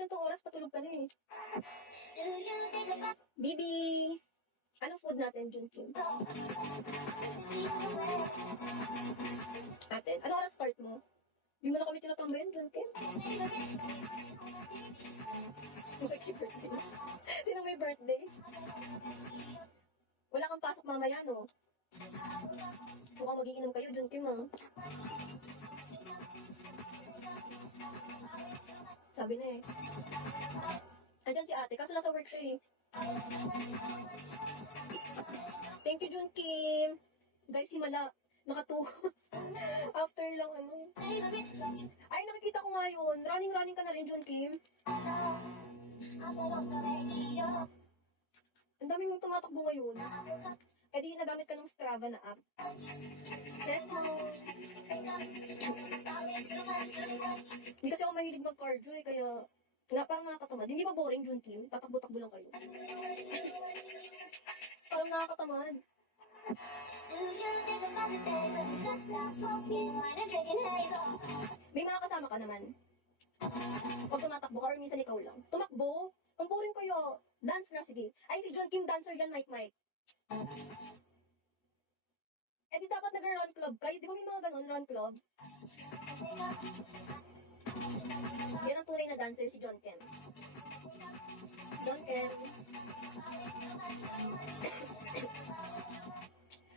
ganitong oras patulog ka na eh. Bibi! Anong food natin, Junkim? Natin? Ano oras start mo? Di mo na kami tinatambayan, Junkim? Birthday. Sino may birthday? Wala kang pasok mamaya, no? Mukhang magiinom kayo, Junkim, ah. Sabi na eh. Andyan si ate, kaso nasa work siya eh. Thank you, Junkim. Guys, himala. Nakatuhod. After lang ano. Ay, nakikita ko nga yun. Running ka na rin, Junkim. Ang dami mong tumatakbo ngayon. Eh di nagamit ka ng Strava na app. Stress mo. Hindi kasi ako mahilig mag-cardio eh, kaya parang nakakatamad. Hindi ba boring, Junkim? Tatakbo-takbo lang kayo. Parang nakakatamad. May mga kasama ka naman. Pag tumatakbo ka or minsan ikaw lang. Tumakbo? Ang boring kayo. Dance na, sige. Ay, si John Kim dancer yan, Mike. Eh di dapat nag-run club kayo. Di ba may mga ganon, run club? Yan ang tunay na dancer, si John Kim. John Kim.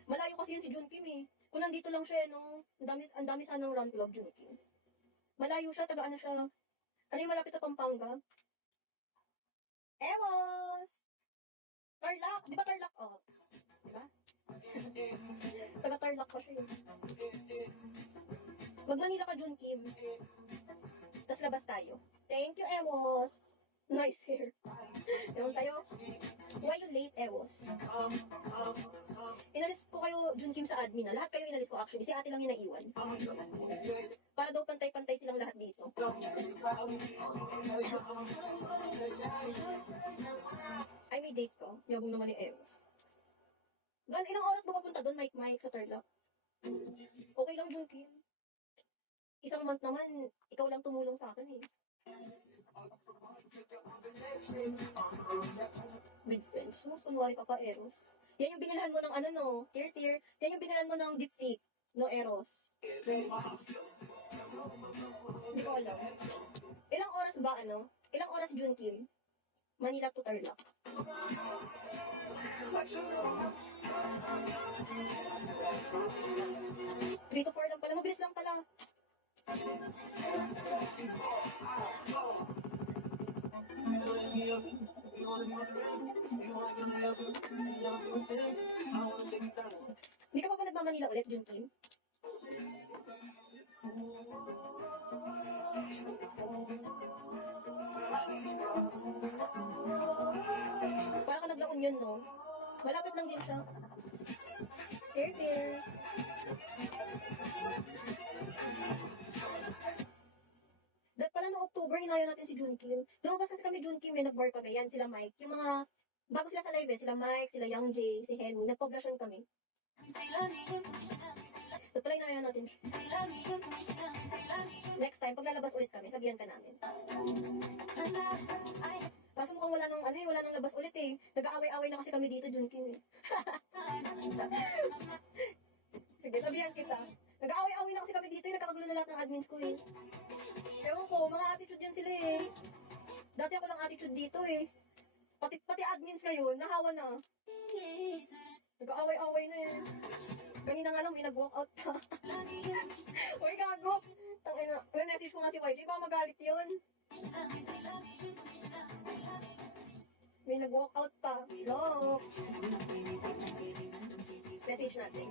Malayo kasi yun si John Kim eh. Kung nandito lang siya, no? Ang dami sanang run club, John Kim. Malayo siya, tagaan na siya. Ano yung malapit sa Pampanga? Ewos! Tarlac! Di ba Tarlac? Oh. Di ba? Taga-Tarlac pa siya. Mag-Manila ka, John Kim. Tapos labas tayo. Thank you, Ewos. Nice hair. Ewan sa'yo. Why you late, Ewos? Inalis ko kayo, John Kim, sa admin na. Lahat kayo inalis ko actually. Si ate lang yung naiwan. Para daw pantay-pantay silang lahat dito. Ay, may date ko. Yabong naman ni Ewos. Ilang oras ba papunta doon, Mike, sa Tarlac? Okay lang, John Kim. Isang month naman, ikaw lang tumulong sa akin eh. With friends. Mas kunwari ka pa, Eros. Yan yung binilhan mo ng ano, no? Tier. Yan yung binilhan mo ng diptyque. No, Eros. Hindi ko alam. Ilang oras ba, ano? Ilang oras, June Kim? Manila to Tarlac. 3 to 4 lang pala. Mabilis lang pala. Hindi ka pa ba nagmamanila ulit, June Kim? Para ka naglaon yun, no? Malapit lang din siya. Here. Dahil pala noong October, hinaya natin si June Kim. Lumabas kasi kami June Kim, nag-bar kami. Yan, sila Mike. Yung mga, bago sila sa live sila Mike, sila Young J, si Henry. Nag-poblasyon kami. Dahil pala hinaya natin siya. Next time, pag lalabas ulit kami, sabihan ka namin. Kaso mukhang wala nang labas ulit eh. Nag-aaway-aaway na kasi kami dito, June Kim eh. Sige, sabihan kita. Nag-aaway-aaway na kasi kami dito eh. Nagkakagulo na lahat ng admins ko eh. Ewan ko, mga attitude yan sila eh. Dati ako lang attitude dito eh. Pati admins kayo, nahawa na. Nag-aaway-aaway na eh. Kanina nga lang, may nag-walkout pa. Uy, gago. Tangina. May message ko nga si YJ, baka magalit yun. May nag-walkout pa. Hello. Message natin.